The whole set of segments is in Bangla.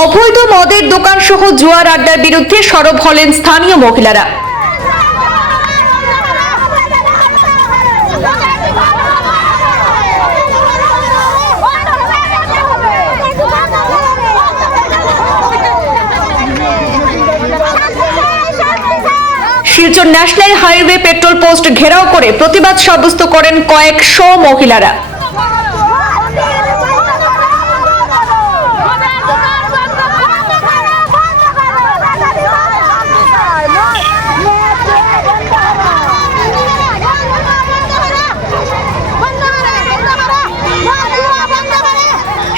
অবৈধ মদের দোকান সহ জুয়ার আড্ডার বিরুদ্ধে সরব হলেন স্থানীয় মহিলারা। Silchar national highway petrol post ঘেরাও করে প্রতিবাদ সাব্যস্ত করেন কয়েকশো মহিলারা।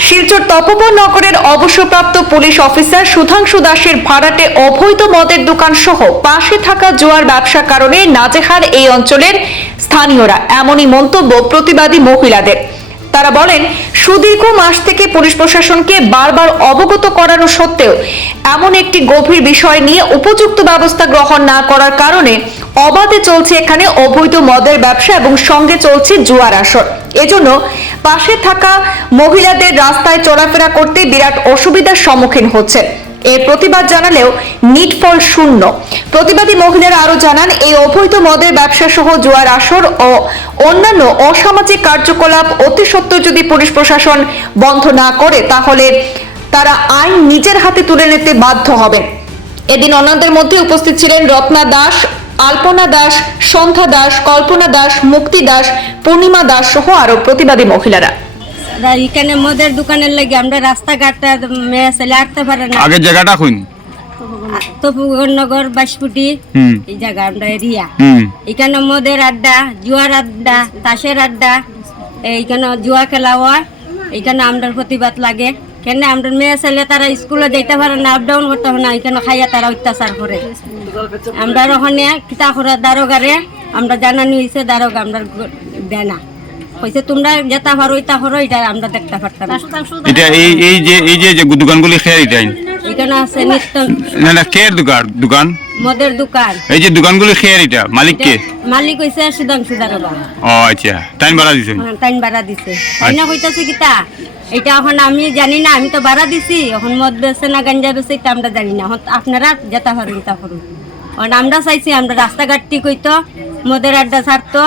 শিলচর তপোবন নগরের অবসরপ্রাপ্ত পুলিশ অফিসার সুধাংশু দাসের ভাড়াটে অবৈধ মদের দোকান সহ পাশে থাকা জুয়ার ব্যবসার কারণে নাজেহাল এই অঞ্চলের স্থানীয়রা। এমনই মন্তব্য প্রতিবাদী মহিলাদের। তারা বলেন, সুদীর্ঘ মাস থেকে পুলিশ প্রশাসনকে বারবার অবগত করানো সত্ত্বেও এমন একটি গভীর বিষয় নিয়ে উপযুক্ত ব্যবস্থা গ্রহণ না করার কারণে অবাধে চলছে এখানে অবৈধ মদের ব্যবসা এবং সঙ্গে চলছে জুয়ার আসর। এজন্য পাশে থাকা মহিলাদের রাস্তায় চলাফেরা করতে বিরাট অসুবিধার সম্মুখীন হচ্ছে। এর প্রতিবাদ জানালেও নিটফল শূন্য। প্রতিবাদী মহিলারা আরো জানান, এই অবৈধ মদের ব্যবসা সহ জুয়ার আসর ও অন্যান্য অসামাজিক কার্যকলাপ অতি সত্ত্বর যদি পুলিশ প্রশাসন বন্ধ না করে তাহলে তারা আইন নিজের হাতে তুলে নিতে বাধ্য হবে। এদিন অন্যদের মধ্যে উপস্থিত ছিলেন রত্না দাস, আলপনা দাস, সন্ধ্যা দাস, কল্পনা দাস, মুক্তি দাস, পূর্ণিমা দাস সহ আরো প্রতিবাদী মহিলারা। এখানে মদের দোকানের লাগে আমরা রাস্তাঘাটে মেয়ে ছেলে আটতে পারে না। আগের জায়গাটা কইন তপুগনগর বাসপুটি এই জায়গা আমরা এরিয়া। এখানে মদের আড্ডা, জুয়ার আড্ডা, তাসের আড্ডা, এইখানে জুয়া খেলা হয়। এইখানে আমরা প্রতিবাদ লাগে। কেন আমরা মেয়ে ছেলে তারা স্কুলে যাইতে পারে না, আপ ডাউন করতে পারে না, এখানে খাইয়া তারা অত্যাচার করে। আমরা ওখানে কিতা করে দারোগারে আমরা জানানি হয়েছে, দারোগা আমরা দেয় না, কইছে তোমরা যেটা পারো এটা করো, এটা আমরা দেখতে পারতাম। এটা এই যে দোকানগুলি খেয়ার এটাই এখানে আছে নিত্য না না কের দোকান মদের দোকান। এই যে দোকানগুলি খেয়ার এটা মালিক কে? মালিক হইছে সুধাংশু দারোগা। ও আচ্ছা, টাইম ভাড়া দিছেন? টাইম ভাড়া দিছে। তাই না কইতাছে কিতা এটা এখন আমি জানি না, আমি তো ভাড়া দিছি। এখন মদ বেছে না গাঞ্জা বেছে এটা আমরা জানি না। আপনারা যেটা পারুন তা করুন। আমরা চাইছি আমরা রাস্তাঘাট ঠিক হইতো, মদের আড্ডা ছাড়তো,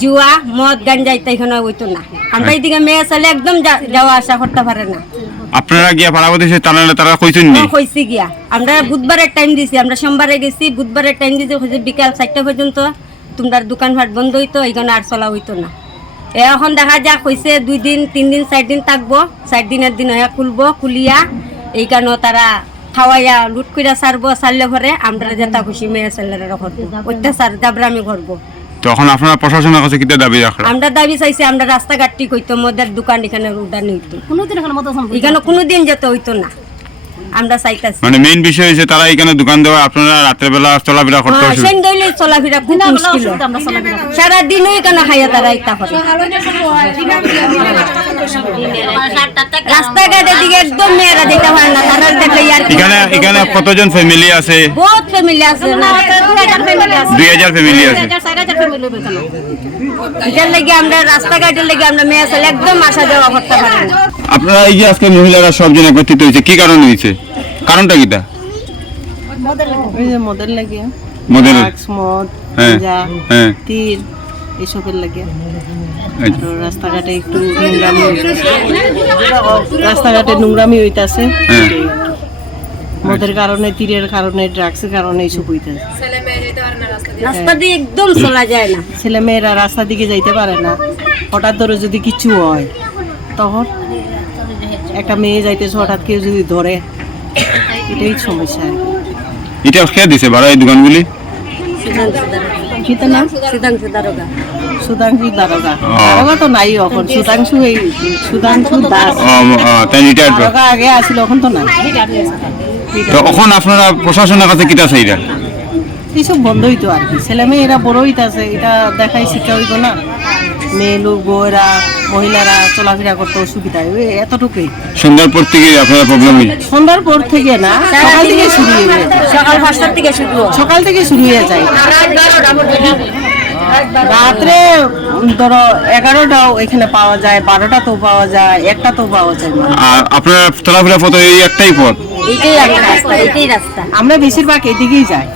জুয়া মদ গাঞ্জা এটা এখানে হইতো না। আমরা এইদিকে মেয়ে ছেলে একদম যাওয়া আসা করতে পারে না। আপনারা গিয়া ভাড়া দিছে তারা কইছেন নি? কইছি গিয়া আমরা বুধবারের টাইম দিছি, আমরা সোমবারে গেছি, বুধবারের টাইম দিছি, কইছে বিকাল 4টা পর্যন্ত তোমরা দোকানপাট বন্ধ হইতো, এখানে আর চলা হইতো না। এখন দেখা যাক কইছে 2 দিন 3 দিন 4 দিন থাকবো, 4 দিনের দিন হয়ে খুলবো, খুলিয়া এইখানে তারা খাওয়াইয়া লুট কইরা ছাড়বো, ছাড়লে পরে আমরা যেটা খুশি মেয়ে ছেলেরা করবো, অত্যাচার দাবরামি করবো। তখন আপনারা প্রশাসনের কাছে কিটা দাবি রাখলেন? আমরা দাবি চাইছি আমরা রাস্তাঘাট ঠিক হইতো, মদের দোকান এখানে উদানি হইতো, এখানে কোনোদিন যেতে হইতো না। আমরা চাইতাছি মানে মেইন বিষয় হইছে তারা এখানে দোকান দেওয়া, আপনারা রাতের বেলা চলাফেরা করতে অসুবিধা। সেন দইলে চলাফেরা খুব মুশকিল, সারা দিন এখানে খাইয়া তারা ইচ্ছা করে। রাস্তাঘাটের দিকে একদম মেয়েরা যেতে পারে না, তারা দেখলে এখানে কতজন ফ্যামিলি আছে? বহুত ফ্যামিলি আছে, 2000 ফ্যামিলি আছে। এটার লাগে আমরা রাস্তাঘাটের লাগে আমরা মেয়ে ছেলে একদম আসা যাওয়া করতে পারি না। আপনারা এই যে আজকে মহিলারা সবজন একত্রিত হয়েছে, কি কারণে হয়েছে? কারণটা কিটা? মদের লাগে, মদের মদ, তীর এইসবের লাগে। রাস্তাঘাটে একটু রাস্তাঘাটে নোংরামি হইতাছে, মদের কারণে, তীরের কারণে, ড্রাগসের কারণে এইসব হইতাছে। রাস্তা দিয়ে একদম চলা যায় না, ছেলে মেয়েরা রাস্তা দিকে যাইতে পারে না। হঠাৎ ধরে যদি কিছু হয় তখন একটা মেয়ে যাইতেছে, হঠাৎ কেউ যদি ধরে, এটাই সমস্যা। এটা কে দিছে ভাড়া এই দোকানগুলি? সুধাংশু দারোগা। সুধাংশু দারোগা, দারোগা তো নাই এখন, সুধাংশু দাস দারোগা আগে আসিল, এখন তো নাই। তো এখন আপনারা প্রশাসনের কাছে কিটা চাইরা? এইসব বন্ধ হইতো আর কি। ছেলে মেয়েরা বড় হইতাছে, এটা দেখাই শিক্ষা হইতো না। মেয়ে লোক বউরা মহিলারা চলাফেরা করতে অসুবিধা হয়, এতটুকুই। সন্ধ্যার পর থেকে আপনারা প্রবলেম? সন্ধ্যার পর থেকে না, সকাল থেকে শুরু হয়ে যায়। সকাল 5টার থেকে শুরু, সকাল থেকে শুরু হয়ে যায়। রাত্রে ধরো 11টাও এখানে পাওয়া যায়, 12টা তো পাওয়া যায়, 1টা তো পাওয়া যায় না। আর আপনার চলাফেরা পথে এই একটাই পথ? এইটাই একটা রাস্তা, এইটাই রাস্তা। আমরা বেশিরভাগ এদিকেই যাই।